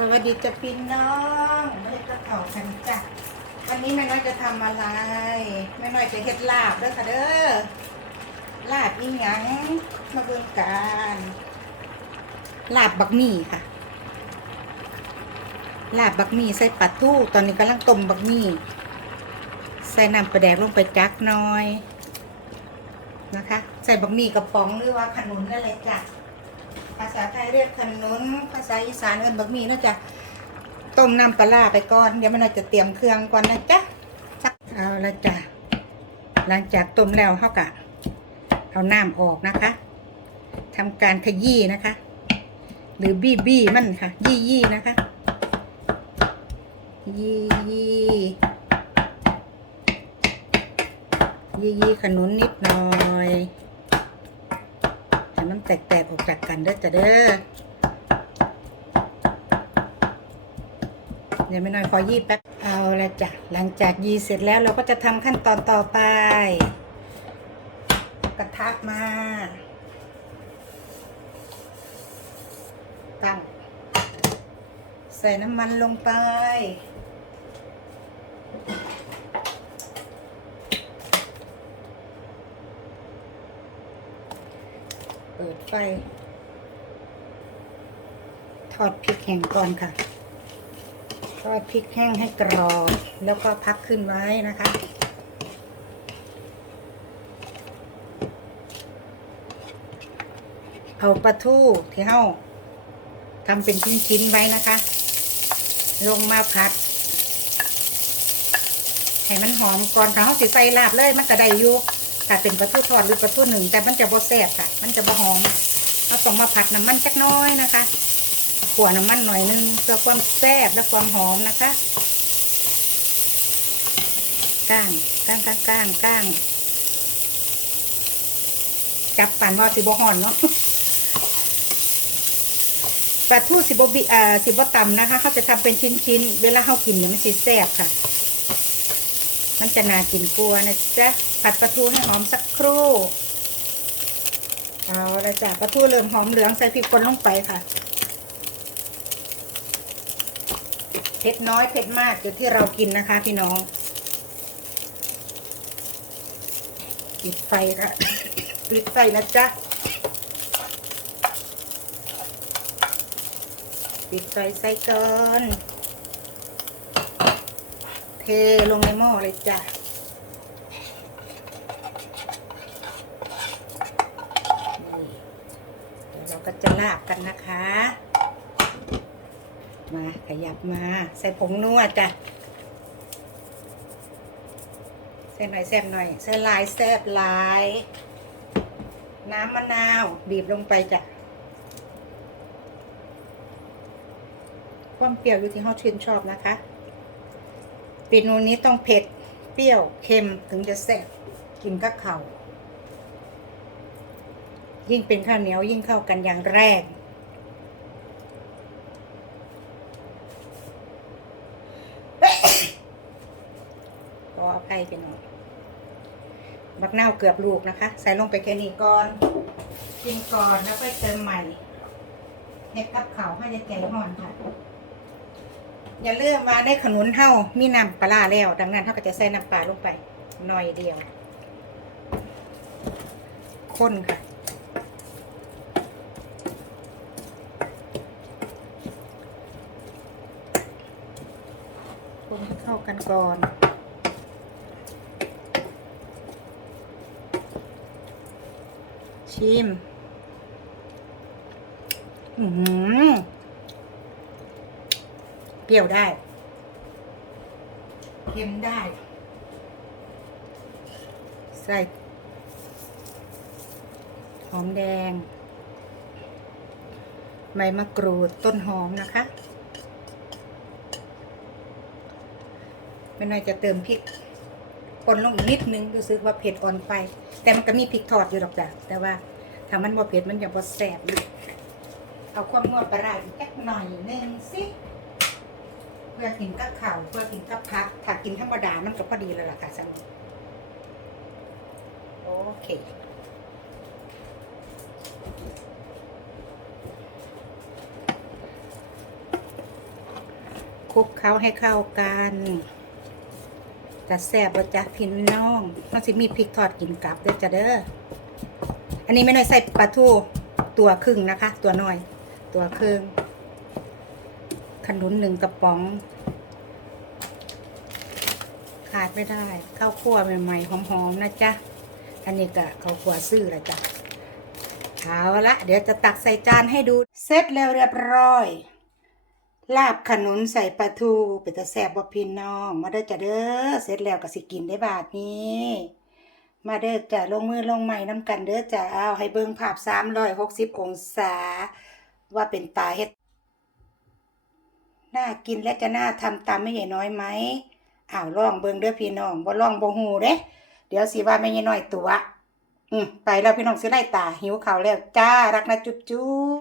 สวัสดีจ้ะพี่น้องไม่ได้กระเผากันจ้ะวันนี้แม่น้อยจะทำอะไรแม่น้อยจะเฮ็ดลาบเด้อค่ะเด้อลาบอีหยังมาเบิ่งกันลาบบักหมี่ค่ะ ลาบบักหมี่ใส่ปลาทูตอนนี้กำลังต้มบักหมี่ใส่น้ำปลาแดกลงไปจักน้อยนะคะ ใส่บักหมี่กระป๋องหรือว่าขนุนนั่นแหละจ้ะ ภาษาไทยเรียกขนุนภาษาอีสานเอิ้นบักมี่เนาะจ๊ะต้มน้ำปลาไปก่อนเดี๋ยวมันเราจะเตรียมเครื่องก่อนนะจ๊ะสักเอาละจ้ะหลังจากต้มแล้วเขากะเอาน้ำออกนะคะทำการขยี้นะคะ หรือบี้บี้มันค่ะ ยี่ยี่นะคะ ยี่ยี่ยี่ยี่ขนุนนิดหน่อย มันแตกๆออกจากกันเด้อจ้ะเด้อเดี๋ยวไม่น้อยขอยี่แป๊บเอาละจ้ะหลังจากยีเสร็จแล้วเราก็จะทำขั้นตอนต่อไปกระทะมา ตั้ง ใส่น้ำมันลงไป เปิด ไฟ ทอดพริกแห้งก่อนค่ะ ทอดพริกแห้งให้กรอบ แล้วก็พักขึ้นไว้นะคะเอาปลาทูที่เฮาทำเป็นชิ้นๆไว้นะคะ ลงมาผัด ให้มันหอมก่อนถ้าเฮาสิใส่ลาบเลยมันก็ได้อยู่ ถ้าเป็นปลาทูทอดหรือปลาทูหนึ่งแต่มันจะบ่แซ่บค่ะ มันจะบ่หอมเราต้องมาผัดน้ำมันจักน้อยนะคะขัวน้ำมันหน่อยนึงเพื่อความแซ่บและความหอมนะคะก้างก้างก้างก้างก้างจับปั่นว่าสิบ่ห่อนเนาะปลาทูสิบบิอ่าสิบตำนะคะเขาจะทำเป็นชิ้นๆ เวลาเขากินเนี่ยมันสิแซ่บค่ะ มันจะน่ากินกลัวนะจ๊ะผัดปลาทูให้หอมสักครู่เอาละจ้ะปลาทูเริ่มหอมเหลืองใส่พริกป่นลงไปค่ะเผ็ดน้อยเผ็ดมากอยู่ที่เรากินนะคะ พี่น้องปิดไฟค่ะปิดไฟนะจ๊ะปิดไฟใส่ก่อน เทลงในหม้อเลยจ้ะเดี๋ยวเราก็จะลาบกันนะคะ มาขยับมาใส่ผงนัวจ้ะใส่หน่อยแซ่บหน่อยใส่ลายแซ่บลาย น้ำมะนาวบีบลงไปจ้ะความเปรี้ยวอยู่ที่ห้าชื่นชอบนะคะ เมนูนี้ต้องเผ็ด เปรี้ยวเค็มถึงจะแซ่บกินกับข้าวยิ่งเป็นข้าวเหนียวยิ่งเข้ากันอย่างแรก ขออภัยไปหน่อยบักเน่าวเกือบลูกนะคะ ใส่ลงไปแค่นี้ก่อนกินก่อนแล้วค่อยเติมใหม่เห็ดกับเขาให้จะแกงห่อนค่ะ อย่าลืมว่าในขนุนเฮามีน้ำปลาแล้ว ดังนั้นเฮาก็จะใส่น้ำปลาลงไปหน่อยเดียวข้นค่ะ คนให้เข้ากันก่อนชิม อือหือ เปรี้ยวได้ เค็มได้ใส่หอมแดง ใบมะกรูดต้นหอมนะคะไม่น่าจะเติมพริกป่นลงอีกนิดนึงรู้สึกว่าเผ็ดอ่อนไป แต่มันก็มีพริกทอดอยู่หรอกจ้ะแต่ว่าถ้ามันบ่เผ็ดมันจะบ่แซ่บเอาความนวดปลาร้าอีกแค่หน่อยนึงสิ พื่อกินกับข้าวเพื่อกินกับผักถ้ากินธรรมดามันก็พอดีแล้วล่ะค่ะสำหรับโอเคคลุกเคล้าให้เข้ากันจะแซ่บจ๊ะพี่น้องต้องสิมีพริกทอดกินกับเด้อจ้ะเด้อ อันนี้ไม่น้อยใส่ปลาทูตัวครึ่งนะคะ ตัวน้อย ตัวครึ่ง ขนุนหนึ่งกระป๋อง ขาดไม่ได้ ข้าวคั่วใหม่ๆหอมๆนะจ๊ะ อันนี้ก็ข้าวคั่วซื่อละจ้ะเอาละเดี๋ยวจะตักใส่จานให้ดู เสร็จแล้วเรียบร้อย ลาบขนุนใส่ปลาทูเป็นตะแสบบ่พี่น้อง มาเด้อจ้ะเด้อเสร็จแล้วก็สิกินได้บาทนี้มาเด้อจ้ะลงมือลงไม้น้ำกันเด้อจ้ะเอาให้เบิ่งภาพ360 องศา ว่าเป็นตาเฮ็ด น่ากินและจะน่าทำตามไม่ใหญ่น้อยไหมอ้าวลองเบิ่งเด้อพี่น้องบ่ลองบ่ฮู้เด้เดี๋ยวสิว่าไม่ใหญ่น้อยตัว อืมไปแล้วพี่น้องสิไล่ตาหิวข้าวแล้วจ้ารักนะจุ๊บจุ๊บ